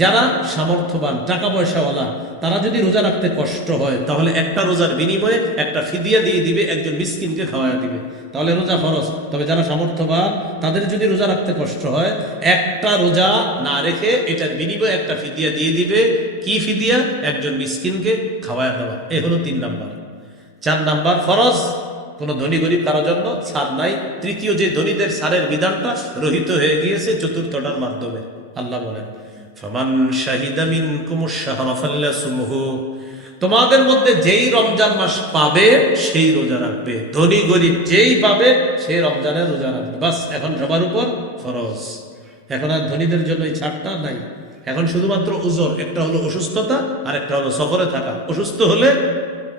যারা সামর্থ্যবান টাকা পয়সাওয়ালা তারা যদি রোজা রাখতে কষ্ট হয় তাহলে একটা রোজার বিনিময়ে একটা ফিদিয়া দিয়ে দিবে, একজন মিসকিনকে খাওয়ায় দিবে, তাহলে রোজা ফরজ। তবে যারা সামর্থ্যবান তাদের যদি রোজা রাখতে কষ্ট হয়, একটা রোজা না রেখে এটার বিনিময়ে একটা ফিদিয়া দিয়ে দিবে। কি ফিদিয়া? একজন মিসকিনকে খাওয়ায় দেওয়া। এ হলো 3 নাম্বার। 4 নাম্বার ফরজ, কোনো ধনী গরিব কারোর জন্য ছাড় নাই। তৃতীয় যে ধনীদের ছাড়ের বিধানটা রহিত হয়ে গিয়েছে চতুর্থটার মাধ্যমে। আল্লাহ বলেন, ফামান শাহিদা মিনকুমুশ শাহরা ফাল্যাসুমহু, তোমাদের মধ্যে যেই রমজান মাস পাবে সেই রোজা রাখবে। ধনী গরিব যেই পাবে সেই রমজানের রোজা রাখবে। বাস, এখন সবার উপর ফরজ। এখন আর ধনীদের জন্য এই ছাড়টা নাই। এখন শুধুমাত্র উজর, একটা হলো অসুস্থতা আর একটা হলো সফরে থাকা। অসুস্থ হলে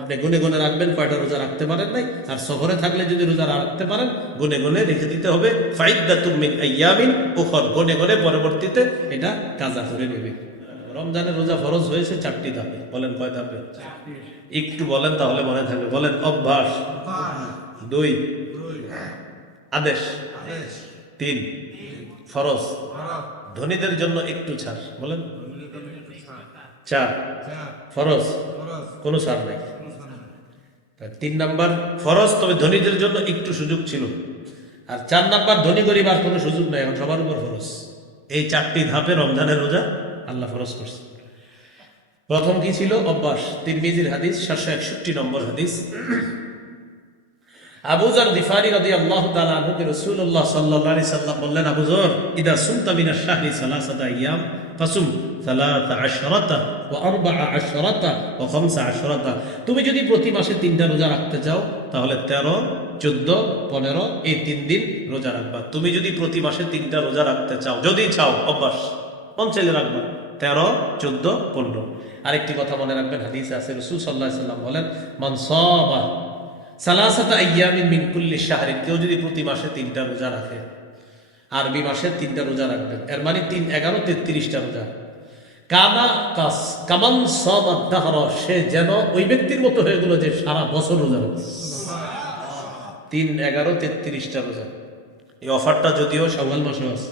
আপনি গুনে গুনে রাখবেন কয়টা রোজা রাখতে পারেন নাই, আর সফরে থাকলে যদি রোজা রাখতে পারেন গুনে গুনে রেখে দিতে হবে। ফাইদ্দাতুম মিন আইয়ামিন উখর, গুনে গুনে পরবর্তীতে এটা কাজা করে নেবে। রমজানের রোজা ফরজ হয়েছে 4টি ধাপে। বলেন কয় ধাপে? একটু বলেন তাহলে মনে থাকবে। বলেন। অভ্যাস, 2 আদেশ, 3 ফরজ, ধনীদের জন্য একটু ছাড়। বলেন। 4 ফরজ, কোনো ছাড় নেই। 3 নাম্বার ফরজ, তবে ধনীদের জন্য একটু সুযোগ ছিল। আর 4 নাম্বার ধনী গরিব আর কোনো সুযোগ নাই, এখন সবার উপর ফরজ। এই 4টি ধাপে রমজানের রোজা আল্লাহ ফরজ করছে। প্রথম কি ছিল? অভ্যাস। তিরমিজির হাদিস, 761 নম্বর হাদিস। আবু যর গিফারি রাদিয়াল্লাহু তাআলা আনহু রাসূলুল্লাহ সাল্লাল্লাহু আলাইহি সাল্লাম বললেন, আবু যর, ইদা সুমতা মিনাশ শাহরি সালাসাতা আইয়াম ফাসুম 13 ওয়া 14 ওয়া 15। তুমি যদি প্রতি মাসে 3টা রোজা রাখতে চাও তাহলে 13, 14, 15 এই 3 দিন রোজা রাখবা। তুমি যদি প্রতি মাসে 3টা রোজা রাখতে চাও, যদি চাও, অভ্যাস, মন চাইলে রাখবা 13, 14, 15। আরেকটি কথা মনে রাখবেন, হাদিসে আছে রাসূল সাল্লাল্লাহু আলাইহি সাল্লাম বলেন, মান সামা সালাসাতা আইয়ামিন মিন কুল্লি শাহরিন, কেউ যদি প্রতি মাসে 3টা রোজা রাখে, আরবি মাসে 3টা রোজা রাখবে, এর মানে 3, 11, 33টা রোজা। কানা কাস কামান সামা দাহরা, সে যেন ওই ব্যক্তির মতো হয়ে গেল যে সারা বছর রোজা রাখে। 3, 11, 33টা রোজা। এই অফারটা যদিও শাওয়াল মাসে আছে।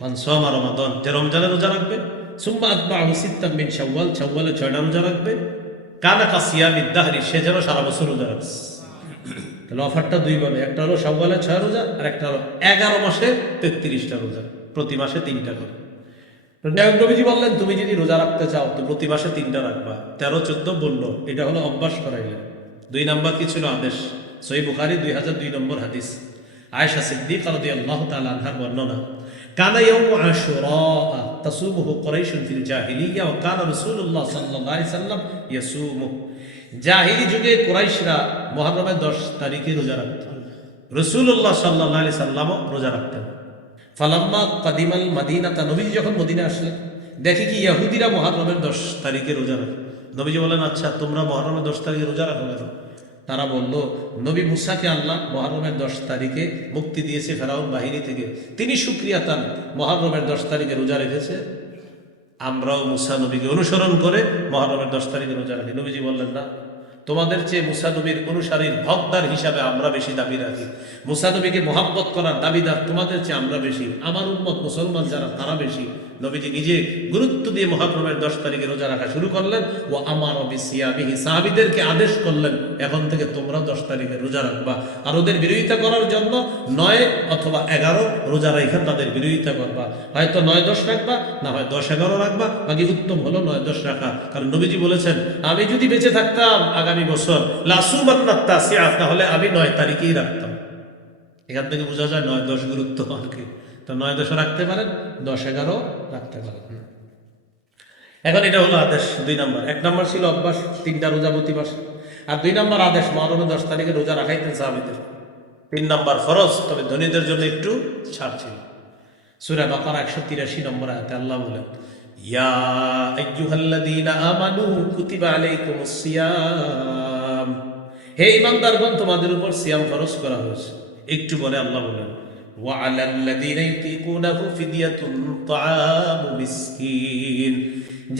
মান সামা রমাদান, যে রমজানে রোজা রাখবে, সুম্মা আতবাহু সিত্তাম মিন শাওয়াল, শাওয়ালে 6টা রোজা রাখবে, কানা কাসিয়ামিদ দাহরি, সে যেন সারা বছর রোজা রাখে। তাহলে অফারটা 2 ভাবে, একটা হলো শাওয়ালে 6 রোজা, আর একটা হলো 11 মাসে 33টা রোজা, প্রতি মাসে 3টা করে। নবীজি বললেন, তুমি যদি রোজা রাখতে চাও তো প্রতি মাসে 3টা রাখবা। 13, 14 বললো, এটা হলো অভ্যাস করাইলেন। 2 নাম্বার কি ছিল? আদেশ। সহিহ বুখারী 2002 নম্বর হাদিস, আয়েশা সিদ্দিকা রাদিয়াল্লাহু তাআলা আনহার বর্ণনা, কানা ইয়াউমু আশুরা তাসুমুহু কুরাইশুন ফিল জাহিলিয়্যাহ ওয়া কানা রাসূলুল্লাহ সাল্লাল্লাহু আলাইহি সাল্লাম ইয়াসুমু। জাহিলি যুগে কুরাইশরা মুহররমের 10 তারিখে রোজা রাখত, রাসূলুল্লাহ সাল্লাল্লাহু আলাইহি সাল্লামও রোজা রাখতেন। ফালাম্মা কাদিমাল মাদিনাতা, নবীজি যখন মদিনা আসলেন দেখে কি ইহুদিরা মুহররমের 10 তারিখে রোজা রাখে। নবীজি বলেন, আচ্ছা তোমরা মুহররমের 10 তারিখে রোজা রাখো কেন? তারা বলল, নবী মুসাকে আল্লাহ মুহররমের 10 তারিখে মুক্তি দিয়েছে ফেরাউন বাহিনী থেকে, তিনি শুকরিয়াতান মুহররমের 10 তারিখে রোজা রেখেছে, আমরাও মুসা নবীকে অনুসরণ করে মুহররমের 10 তারিখে রোজা রাখি। নবীজি বললেন, না, তোমাদের চেয়ে মুসা নবীর অনুসারীর হকদার হিসাবে আমরা বেশি দাবি রাখি। মুসা নবীকে মোহাব্বত করার দাবিদার তোমাদের চেয়ে আমরা বেশি, আমার উম্মত মুসলমান যারা তারা বেশি। নবীজি নিজে গুরুত্ব দিয়ে মুহররমের 10 তারিখে রোজা রাখা শুরু করলেন। ও আমার বিসিয়াবিহি, সাহাবীদেরকে আদেশ করলেন, এখন থেকে তোমরা 10 তারিখে রোজা রাখবা। আর ওদের বিরোধিতা করার জন্য 9 অথবা 11 রোজা রেখে তাদের বিরোধিতা করবা। হয়তো 9, 10 রাখবা, না হয় 10, 11 রাখবা, বাকি উত্তম হলো 9, 10 রাখা। কারণ নবীজি বলেছেন, আমি যদি বেঁচে থাকতাম আগামী বছর লাসুমান্নাত তাসিআ, তাহলে আমি 9 তারিখেই রাখতাম। এখান থেকে বোঝা যায় 9, 10 গুরুত্ব আর কি। তো 9, 10 রাখতে পারেন, 10, 11 রাখতে পারেন। এখন এটা হলো আদেশ 2 নাম্বার। 1 নাম্বার ছিল অভ্যাস, 3টা রোজা প্রতি মাসে। আর 2 নাম্বার আদেশ, মুহররমের 10 তারিখে রোজা রাখাইতেন সাহাবীদের। 3 নাম্বার ফরজ, তবে ধনীদের জন্য একটু ছাড় ছিল। সূরা বাকারা 183 নম্বর আয়াতে আল্লাহ বলেন, ইয়া আইয়ুহাল্লাযীনা আমানু কুতিবা আলাইকুমুস সিয়াম, হে ঈমানদারগণ, তোমাদের উপর সিয়াম ফরজ করা হয়েছে। একটু পরে আল্লাহ বলেন, وعلى الذين يطيقونه فدية طعام مسكين।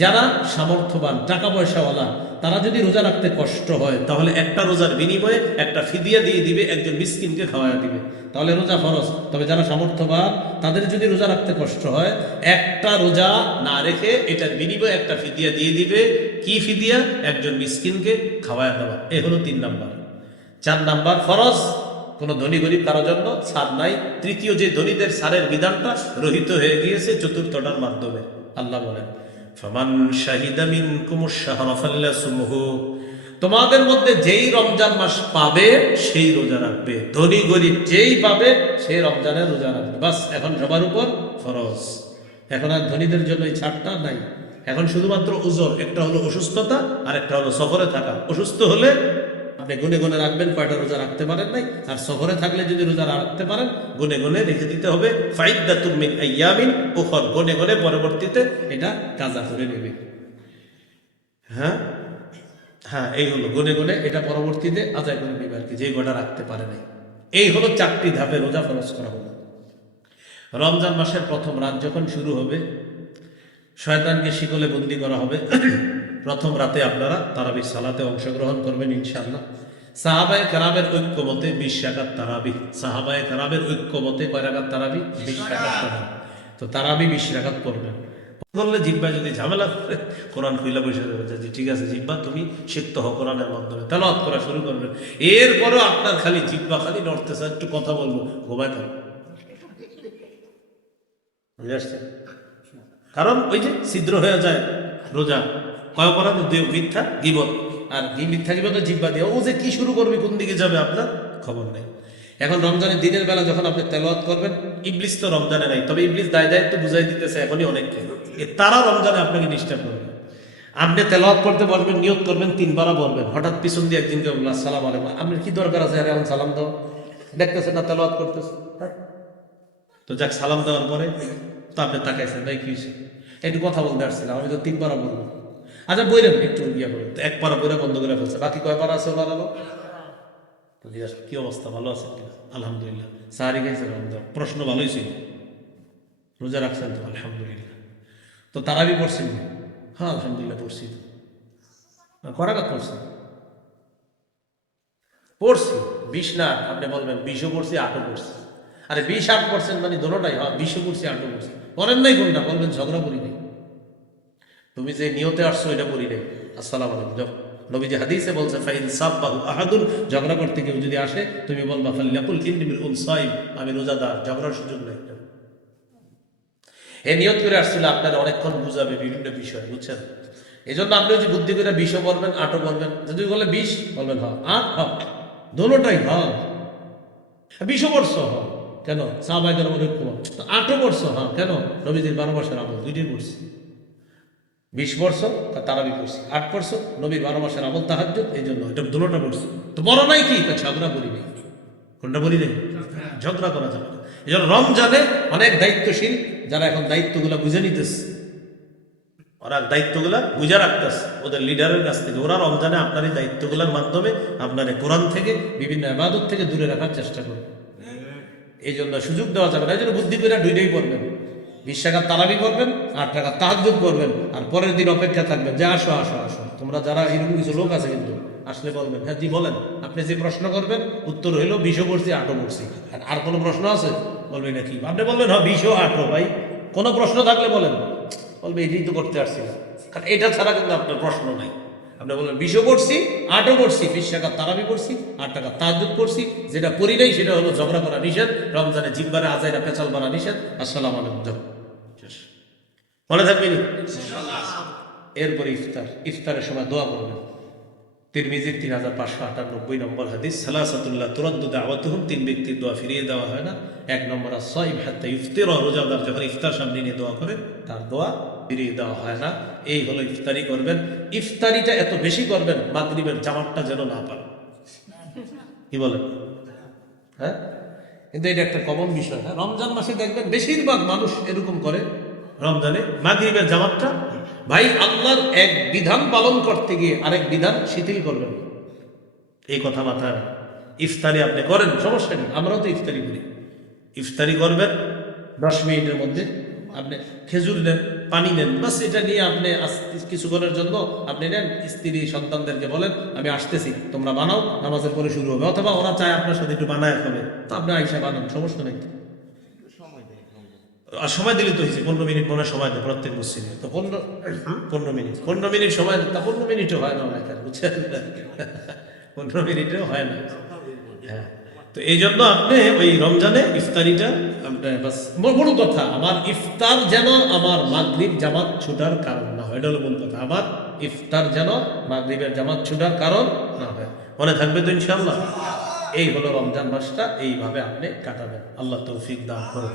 যারা সামর্থ্যবান, টাকা পয়সাওয়ালা, তারা যদি রোজা রাখতে কষ্ট হয় তাহলে একটা রোজার বিনিময়ে একটা ফিদিয়া দিয়ে দিবে, একজন মিসকিনকে খাওয়ায় দিবে, তাহলে রোজা ফরজ। তবে যারা সামর্থ্যবান তাদের যদি রোজা রাখতে কষ্ট হয়, একটা রোজা না রেখে এটার বিনিময়ে একটা ফিদিয়া দিয়ে দিবে। কি ফিদিয়া? একজন মিসকিনকে খাওয়ায় দেওয়া। এ হলো 3 নাম্বার। 4 নাম্বার ফরজ, কোনো ধনী গরিব কারোর জন্য ছাড় নাই। তৃতীয় যে ধনীদের ছাড়ের বিধানটা রহিত হয়ে গিয়েছে চতুর্থটার মাধ্যমে। আল্লাহ বলেন, ফামান শাহিদা মিনকুমুশ শাহরা ফাল্যাসুমহু, তোমাদের মধ্যে যেই রমজান মাস পাবে সেই রোজা রাখবে। ধনী গরিব যেই পাবে সেই রমজানের রোজা রাখবে। বাস, এখন সবার উপর ফরজ। এখন আর ধনীদের জন্য এই ছাড়টা নাই। এখন শুধুমাত্র উজর, একটা হলো অসুস্থতা আর একটা হলো সফরে থাকা। অসুস্থ হলে আপনি গুনে গুনে রাখবেন কয়টা রোজা রাখতে পারেন নাই, আর সফরে থাকলে যদি রোজা রাখতে পারেন গুনে গুনে রেখে দিতে হবে। ফাইদ্দাতুম মিন আইয়ামিন উখর, গুনে গুনে পরবর্তীতে এটা কাজা করে নেবে। হ্যাঁ, এই হলো গুনে গুনে এটা পরবর্তীতে আদায় করে নেবে আর কি, যে কয়টা রাখতে পারে নাই। এই হলো 4টি ধাপে রোজা ফরজ করা হলো। রমজান মাসের প্রথম রাত যখন শুরু হবে, শয়তানকে শিকলে বন্দি করা হবে। প্রথম রাতে আপনারা তারাবির সালাতে অংশগ্রহণ করবেন ইনশাআল্লাহ। সাহাবায়ে কেরামের ঐক্যমতে 20 রাকাত তারাবি। সাহাবায়ে কেরামের ঐক্যমতে কয় রাকাত তারাবি? 20 রাকাত তারাবি। তো তারাবি 20 রাকাত পড়বেন। বললে জিব্বা যদি ঝামেলা করে কোরআন খুইলা বসে যাবে, যে ঠিক আছে জিব্বা তুমি শিখতে হও কোরআনের মাধ্যমে, তেলাওয়াত করা শুরু করবেন। এরপরও আপনার খালি জিব্বা খালি নড়তেছে, একটু কথা বলবো, ঘুমায় থাকবে। বুঝে আসছে? কারণ ওই যে ছিদ্র হয়ে যায় রোজা। কয় অপরাধ? 2 মিথ্যা গীবত। আর মিথ্যা গীবত জিব্বা দিয়ে ও যে কি শুরু করবে, কোন দিকে যাবে আপনার খবর নেই। এখন রমজানের দিনের বেলা যখন আপনি তেলাওয়াত করবেন, ইবলিস তো রমজানে নাই, তবে ইবলিস দায়িত্ব বুঝাই দিতেছে এখনই অনেককে। তারা রমজানে আপনাকে ডিস্টার্ব করবে। আপনি তেলাওয়াত করতে বলবেন, নিয়ত করবেন, 3 বার বলবেন, হঠাৎ পিছন দিয়ে একদিনকে বলবেন আসসালামু আলাইকুম। আপনার কি দরকার আছে এখন সালাম দাও? দেখতেছেন না তেলাওয়াত করতেছে? তো যাক, সালাম দেওয়ার পরে তো আপনি তাকাইছেন, ভাই কি হয়েছে, একটু কথা বলতে আসছিলাম, আমি তো 3 বার বলবো। আচ্ছা বইলেন, একটু ইয়া করে 1 পারা বইরা বন্ধ করে ফেলছে, বাকি কয় পারা আছে ওনার আলো? কি অবস্থা, ভালো আছে? আলহামদুলিল্লাহ। সাহারি খাইছে? প্রশ্ন ভালোই ছিল। রোজা রাখছেন তো? আলহামদুলিল্লাহ। তো তারাবি পড়ছেন? হ্যাঁ আলহামদুলিল্লাহ পড়ছি। করাঘাত পড়ছেন? পড়ছি। 20 না, আপনি বলবেন 20ও পড়ছি 8ও পড়ছি। আরে 20 8 পড়ছেন মানে দোনোটাই। হ্যাঁ 20ও পড়ছি 8ও পড়ছি। পড়েন নাই কোনটা? বলবেন ঝগড়া করি নাই, তুমি যে নিয়তে আসছো এটা করি নাই। আসসালামু আলাইকুম। নবীজি হাদিসে বলছে ফাইন সাব্বাহু আহাদুন, ঝগড়া করতে কেউ যদি আসে তুমি বলবা ফাল্যাকুল ইন্নী মিরউন সাইম, আমি রোজাদার, ঝগড়ার সুযোগ নাই। এ নিয়ত করে আসছিল আপনারা অনেকক্ষণ বুঝাবে বিভিন্ন বিষয়, বুঝছেন? এই জন্য আপনি যে বুদ্ধি করে 20ও বলবেন 8ও বলবেন। যদি বলে 20 বলবেন হ্যাঁ 8 হ্যাঁ দোনোটাই হ্যাঁ। 20ও বর্ষ হ্যাঁ কেন? সাহাবায়ে কেরামের ঐক্য। 8ও বর্ষ হ্যাঁ কেন? নবীজির 12 মাসের আমল, 2টি পড়ছি। 20 বর্ষ তারাবি পড়ছি, 8 বর্ষ নবীর 12 মাসের আমল তাহাজ্জুদ, এই জন্য এটা দোনোটা পড়ছি। তো বড় নাই কি? ঝগড়া করি নাই। কোনটা বলি নাই? ঝগড়া করা যাবে না। এই জন্য রমজানে অনেক দায়িত্বশীল যারা এখন দায়িত্বগুলো বুঝে নিতেছে, ওরা দায়িত্বগুলা বুঝে রাখতেছে ওদের লিডারের কাছ থেকে। ওরা রমজানে আপনার এই দায়িত্বগুলোর মাধ্যমে আপনার কোরআন থেকে বিভিন্ন ইবাদত থেকে দূরে রাখার চেষ্টা করবে। এই জন্য সুযোগ দেওয়া যাবে না। এই জন্য বুদ্ধি করে 2টাই করবেন। 20 রাকাত তারাবি করবেন, 8 রাকাত তাহাজ্জুদ করবেন, আর পরের দিন অপেক্ষা থাকবেন যে আসো আসো আসো। তোমরা যারা এরকম কিছু লোক আছে কিন্তু আসলে বলবেন হ্যাঁ জি বলেন, আপনি যে প্রশ্ন করবেন উত্তর হইলো 20ও পড়ছি 8ও পড়ছি, আর কোনো প্রশ্ন আছে? বলবেন নাকি? আপনি বলবেন হ্যাঁ 20ও 8ও। ভাই কোনো প্রশ্ন থাকলে বলেন, বলবে এটাই তো করতে আসছি না, কারণ এটা ছাড়া কিন্তু আপনার প্রশ্ন নাই। আপনি বলবেন 20ও পড়ছি 8ও পড়ছি, 20 রাকাত তারাবি পড়ছি, 8 রাকাত তাহাজ্জুদ পড়ছি। যেটা পড়ি নাই সেটা হলো ঝগড়া করা নিষেধ, রমজানে জিব্বারে আজাইরা পেঁচাল মারা নিষেধ। আসসালামু আলাইকুম। মনে থাকবেনি? এরপরে ইফতার। ইফতারের সময় দোয়া করবেন। তিরমিজির 3598 নম্বর হাদিস, সালাসাতুল্লাহ তুরাদ্দু দাওয়াতুহুম, 3 ব্যক্তির দোয়া ফিরিয়ে দেওয়া হয় না। 1 নম্বর আস-সাইম হাত্তা ইফতির, রোজাদার যখন ইফতার সামনে নিয়ে দোয়া করে তার দোয়া ফিরিয়ে দেওয়া হয় না। এই হলো ইফতারি করবেন। ইফতারিটা এত বেশি করবেন মাগরিবের জামাতটা যেন না পান। কি বলেন? হ্যাঁ, কিন্তু এটা একটা কমন বিষয়। হ্যাঁ, রমজান মাসে দেখবেন বেশিরভাগ মানুষ এরকম করে, রমজানে মাগরিবের জামাতটা। ভাই আল্লাহর এক বিধান পালন করতে গিয়ে আরেক বিধান শিথিল করবেন, এই কথা মাথায়। ইফতারি আপনি করেন সমস্যা নেই, আমরাও তো ইফতারি করি, ইফতারি করবেন 10 মিনিটের মধ্যে আপনি খেজুর নেন, পানি নেন, বাস এটা নিয়ে আপনি কিছুক্ষণের জন্য আপনি নেন, স্ত্রী সন্তানদেরকে বলেন আমি আসতেছি, তোমরা বানাও, নামাজের পরে শুরু হবে। অথবা ওরা চায় আপনার সাথে একটু বানায় খাবে, তো আপনি আইসা বানান, সমস্যা নেই। আর সময় দিলে তো হয়েছে 15 মিনিট মনে হয় সময় দেয় প্রত্যেক মুসলিমে, তো 15 মিনিট সময় দেয়, তা 15 মিনিটও হয় না অনেক, বুঝছেন, 15 মিনিটও হয় না। হ্যাঁ, তো এই জন্য আপনি ওই রমজানে ইফতারিটা আপনার বাস বড় কথা, আমার ইফতার যেন আমার মাগরিব জামাত ছুটার কারণ না হয়, এটা হলো মূল কথা। আমার ইফতার যেন মাগরিবের জামাত ছুটার কারণ না হয়। মনে থাকবে তো ইনশাআল্লাহ? এই হলো রমজান মাসটা, এইভাবে আপনি কাটাবেন। আল্লাহ তৌফিক দান করুন।